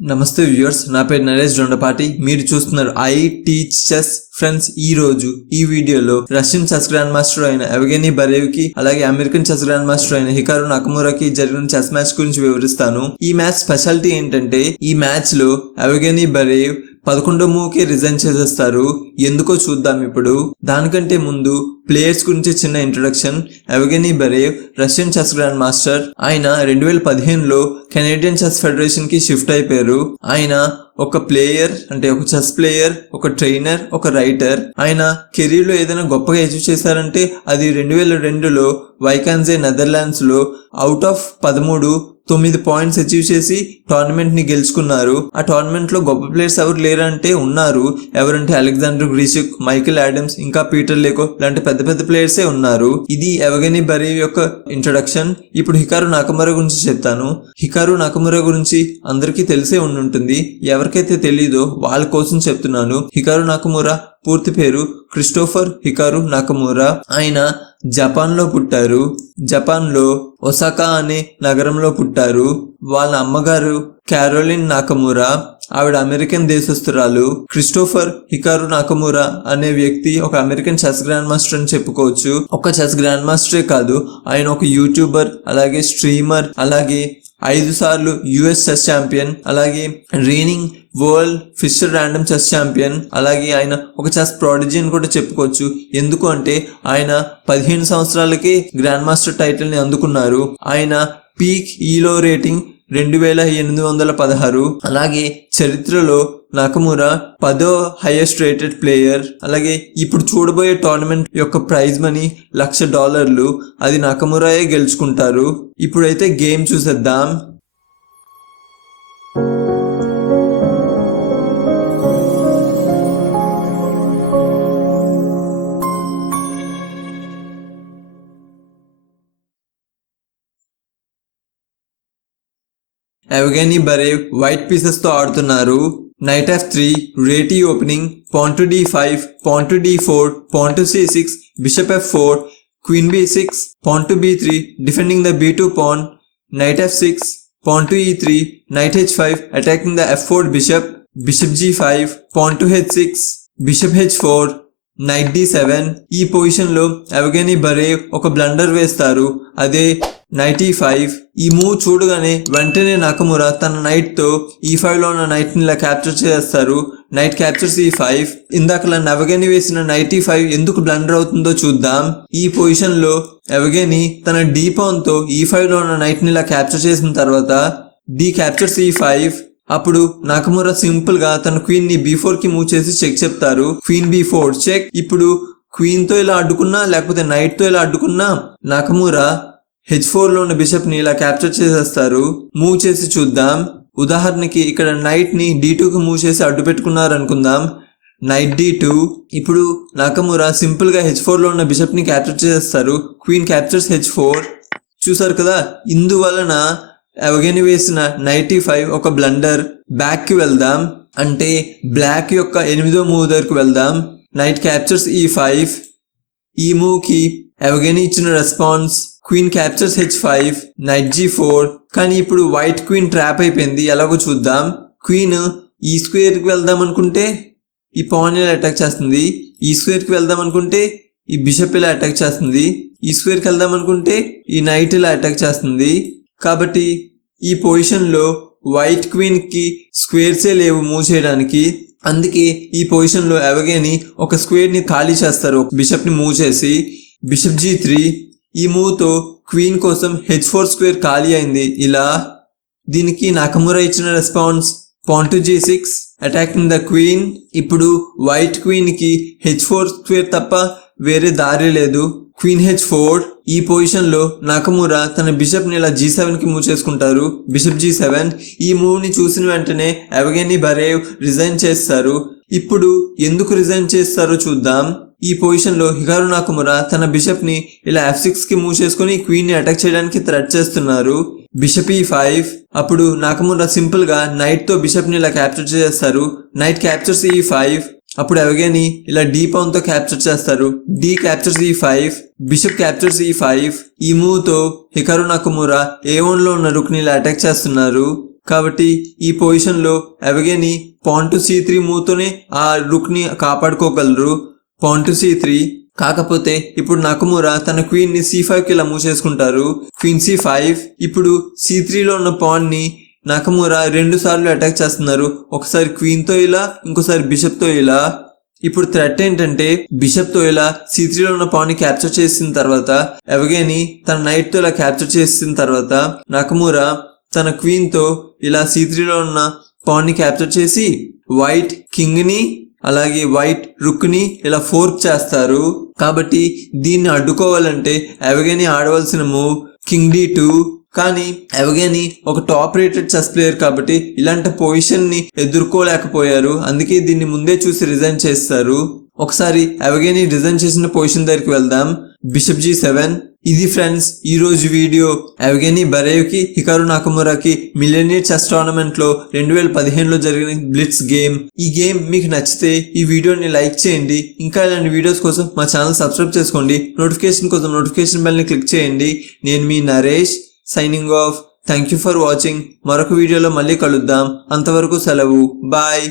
నమస్తే వ్యూవర్స్ నా పేరు నరేష్ జొండపాటి. మీరు చూస్తున్నారు ఐ టీచ్ చెస్ ఫ్రెండ్స్ ఈ రోజు ఈ వీడియోలో రష్యన్ చెస్ గ్రాండ్ మాస్టర్ అయిన ఎవగెనీ బరేవ్కి అలాగే అమెరికన్ చెస్ గ్రాండ్ మాస్టర్ అయిన హికారు నకమురాకి జరిగిన చెస్ మ్యాచ్ గురించి వివరిస్తాను. ఈ మ్యాచ్ స్పెషాలిటీ ఏంటంటే ఈ మ్యాచ్లో ఎవగెనీ బరేవ్ పదకొండో మూవ్కి రిజైన్ చేసేస్తారు. ఎందుకో చూద్దాం ఇప్పుడు. దానికంటే ముందు ప్లేయర్స్ గురించి చిన్న introduction Evgeny Bareev Russian chess grandmaster. ఆయన రెండు వేల పదిహేనులో కెనేడియన్ చెస్ ఫెడరేషన్కి షిఫ్ట్ అయిపోయారు. ఆయన ఒక ప్లేయర్ అంటే ఒక చెస్ ప్లేయర్ ఒక ట్రైనర్ ఒక రైటర్ ఆయన కెరీర్లో ఏదైనా గొప్పగా అచీవ్ చేశారంటే అది రెండు వేల రెండులో వైకాన్జే నెదర్లాండ్స్లో అవుట్ ఆఫ్ పదమూడు తొమ్మిది పాయింట్స్ అచీవ్ చేసి టోర్నమెంట్ని గెలుచుకున్నారు. ఆ టోర్నమెంట్లో గొప్ప ప్లేయర్స్ ఎవరు లేరంటే ఉన్నారు. ఎవరంటే అలెగ్జాండర్ గ్రీషుక్ మైకిల్ ఆడమ్స్ ఇంకా పీటర్ లేకో లాంటి పెద్ద పెద్ద పెద్ద ప్లేయర్సే ఉన్నారు. ఇది ఎవగని బరీ యొక్క ఇంట్రొడక్షన్ ఇప్పుడు హికారు నాకమురా గురించి చెప్తాను. హికారు నాకమురా గురించి అందరికీ తెలిసే ఉండుంటుంది. ఎవరికైతే తెలీదో వాళ్ళ కోసం చెప్తున్నాను. హికారు నాకమురా పూర్తి పేరు క్రిస్టోఫర్ హికారు నాకమూరా. ఆయన జపాన్లో పుట్టారు. జపాన్లో ఒసాకా అనే నగరంలో పుట్టారు. వాళ్ళ అమ్మగారు క్యారోలిన్ నాకమూరా ఆవిడ అమెరికన్ దేశస్తురాలు క్రిస్టోఫర్ హికారు నాకమురా అనే వ్యక్తి ఒక అమెరికన్ చెస్ గ్రాండ్ మాస్టర్ అని చెప్పుకోవచ్చు. ఒక చెస్ గ్రాండ్ మాస్టరే కాదు ఆయన ఒక యూట్యూబర్ అలాగే స్ట్రీమర్ అలాగే ఐదు సార్లు యుఎస్ చెస్ ఛాంపియన్ అలాగే reigning world Fischer random chess champion అలాగే ఆయన ఒక చెస్ ప్రాడిజీ అని కూడా చెప్పుకోవచ్చు. ఎందుకు అంటే ఆయన పదిహేను సంవత్సరాలకే గ్రాండ్ మాస్టర్ టైటిల్ని అందుకున్నారు. ఆయన పీక్ ఈలో రేటింగ్ రెండు వేల ఎనిమిది వందల పదహారు. అలాగే చరిత్రలో నాకమురా పదో హైయెస్ట్ రేటెడ్ ప్లేయర్ అలాగే ఇప్పుడు చూడబోయే టోర్నమెంట్ యొక్క ప్రైజ్ మనీ లక్ష డాలర్లు. అది నాకమురాయే గెలుచుకుంటారు. ఇప్పుడైతే గేమ్ చూసేద్దాం. ఎవగనీ బరేవ్ వైట్ పీసెస్తో ఆడుతున్నారు. Knight F three Reti opening pawn to D five pawn to D four pawn to C six bishop F four queen B six pawn to B three defending the B two pawn knight F six pawn to E three knight H five attacking the F four bishop bishop G five pawn to H six bishop H four knight D seven. ఈ పొజిషన్లో ఎవగనీ బరే ఒక blunder వేస్తారు. అదే nightie five. ఈ move చూడగానే వెంటనే Nakamura తన నైట్తో ఈ ఫైవ్లో ఉన్న నైట్ని ఇలా క్యాప్చర్ చేస్తారు నైట్ క్యాప్చర్స్ ఈ ఫైవ్. ఇందాకలా నవగని వేసిన నైటీ ఫైవ్ ఎందుకు బ్లండర్ అవుతుందో చూద్దాం. ఈ పొజిషన్లో ఎవగని తన డీ ఈ ఫైవ్లో ఉన్న నైట్ని ఇలా క్యాప్చర్ చేసిన తర్వాత డి క్యాప్చర్స్ ఈ ఫైవ్. అప్పుడు నాకమురా సింపుల్గా తన క్వీన్ని బీ ఫోర్కి మూవ్ చేసి చెక్ చెప్తారు. Queen B four check. ఇప్పుడు క్వీన్తో ఇలా అడ్డుకున్నా లేకపోతే నైట్తో ఇలా అడ్డుకున్నా నాకమురా హెచ్ ఫోర్లో ఉన్న బిషప్ని ఇలా క్యాప్చర్ చేసేస్తారు. మూవ్ చేసి చూద్దాం. ఉదాహరణకి ఇక్కడ నైట్ని టూకి మూవ్ చేసి అడ్డు పెట్టుకున్నారు అనుకుందాం నైట్ డీ టూ ఇప్పుడు నాకమురా సింపుల్గా హెచ్ ఫోర్లో ఉన్న బిషప్ని క్యాప్చర్ చేసేస్తారు. క్వీన్ క్యాప్చర్స్ హెచ్ ఫోర్ చూసారు కదా? ఇందువలన అవగని వేసిన నైటీ ఫైవ్ ఒక బ్లండర్. బ్యాక్కి వెళ్దాం. అంటే బ్లాక్ యొక్క ఎనిమిదో మూవ్ దగ్గరకు వెళ్దాం. Knight captures e five. ఈ మూవ్కి అవగని ఇచ్చిన response. Queen captures h five knight g four కానీ ఇప్పుడు వైట్ క్వీన్ ట్రాప్ అయిపోయింది. ఎలాగో చూద్దాం. క్వీన్ ఈ స్క్వేర్కి వెళ్దాం అనుకుంటే ఈ పాన్ ఇలా అటాక్ చేస్తుంది. E ఈ స్క్వేర్కి వెళ్దాం అనుకుంటే ఈ బిషప్ ఇలా అటాక్ చేస్తుంది. E ఈ స్క్వేర్కి వెళ్దాం అనుకుంటే ఈ నైట్ ఇలా అటాక్ చేస్తుంది. కాబట్టి ఈ పొజిషన్లో వైట్ క్వీన్కి స్క్వేర్సే లేవు మూవ్ చేయడానికి. అందుకే ఈ పొజిషన్లో ఎవగేని ఒక స్క్వేర్ని ఖాళీ చేస్తారు. ఒక మూవ్ చేసి బిషప్ జీ త్రీ ఈ మూవ్తో క్వీన్ కోసం హెచ్ ఫోర్ స్క్వేర్ ఖాళీ అయింది. ఇలా దీనికి నాకమురా ఇచ్చిన response. Pawn to G six. Attacking the queen. ఇప్పుడు వైట్ క్వీన్కి హెచ్ ఫోర్ స్క్వేర్ తప్ప వేరే దారి లేదు. Queen H four. ఈ పొజిషన్లో లో తన బిషప్ని ఇలా జీ సెవెన్కి మూవ్ చేసుకుంటారు. Bishop G seven. ఈ మూవ్ని చూసిన వెంటనే ఎవగేని బరేవ్ రిజైన్ చేస్తారు. ఇప్పుడు ఎందుకు రిజైన్ చేస్తారో చూద్దాం. ఈ పొజిషన్లో హిగారు నాకుమురా తన బిషప్ని ఇలా ఎఫ్ సిక్స్కి మూవ్ చేసుకుని క్వీన్ని అటాక్ చేయడానికి థ్రెట్ చేస్తున్నారు. బిషప్ ఈ ఫైవ్ అప్పుడు నాకమురా సింపుల్గా నైట్తో బిషప్ని ఇలా క్యాప్చర్ చేస్తారు నైట్ క్యాప్చర్స్ ఈ ఫైవ్ అప్పుడు అవగాని ఇలా డీ పౌన్తో క్యాప్చర్ చేస్తారు. D captures E five bishop captures E five ఈ మూవ్తో హికారు నాకుమురా ఏ ఓన్లో ఉన్న రుక్ని ఇలా అటాక్ చేస్తున్నారు. కాబట్టి ఈ పొజిషన్లో Evgeny pawn to C three మూవ్తోనే ఆ రుక్ని కాపాడుకోగలరు. పాన్ టు సి త్రీ కాకపోతే ఇప్పుడు నకమూర తన క్వీన్ని సి ఫైవ్కి ఇలా మూవ్ చేసుకుంటారు క్వీన్ సి ఫైవ్ ఇప్పుడు సి త్రీలో ఉన్న పాన్ని నకమురా రెండు సార్లు అటాక్ చేస్తున్నారు. ఒకసారి క్వీన్తో ఇలా ఇంకోసారి బిషప్తో ఇలా. ఇప్పుడు థ్రెట్ ఏంటంటే బిషప్తో ఇలా సి త్రీలో ఉన్న పాన్ని క్యాప్చర్ చేసిన తర్వాత ఎవగేని తన నైట్తో ఇలా క్యాప్చర్ చేసిన తర్వాత నకమురా తన క్వీన్తో ఇలా సి త్రీలో ఉన్న పాన్ని క్యాప్చర్ చేసి వైట్ కింగ్ని అలాగే వైట్ రుక్ని ఇలా ఫోర్క్ చేస్తారు. కాబట్టి దీన్ని అడ్డుకోవాలంటే ఎవగని ఆడవలసిన మూవ్ కింగ్ డి టూ కానీ ఎవగని ఒక టాప్ రేటెడ్ చెస్ ప్లేయర్ కాబట్టి ఇలాంటి పొజిషన్ని ఎదుర్కోలేకపోయారు. అందుకే దీన్ని ముందే చూసి రిజైన్ చేస్తారు. ఒకసారి ఎవగని రిజైన్ చేసిన పొజిషన్ దగ్గరికి వెళ్దాం. బిషప్ జీ సెవెన్ ఇది ఫ్రెండ్స్ ఈరోజు వీడియో. ఎవగేని బరేవ్కి హికారు నాకమురాకి మిలియనియర్ చెస్ టోర్నమెంట్లో రెండు వేల పదిహేనులో జరిగిన బ్లిట్స్ గేమ్. ఈ గేమ్ మీకు నచ్చితే ఈ వీడియోని లైక్ చేయండి. ఇంకా ఇలాంటి వీడియోస్ కోసం మా ఛానల్ సబ్స్క్రైబ్ చేసుకోండి. నోటిఫికేషన్ కోసం నోటిఫికేషన్ బెల్ని క్లిక్ చేయండి. నేను మీ Naresh signing off. Thank you for watching. మరొక వీడియోలో మళ్ళీ కలుద్దాం. అంతవరకు సెలవు. బాయ్.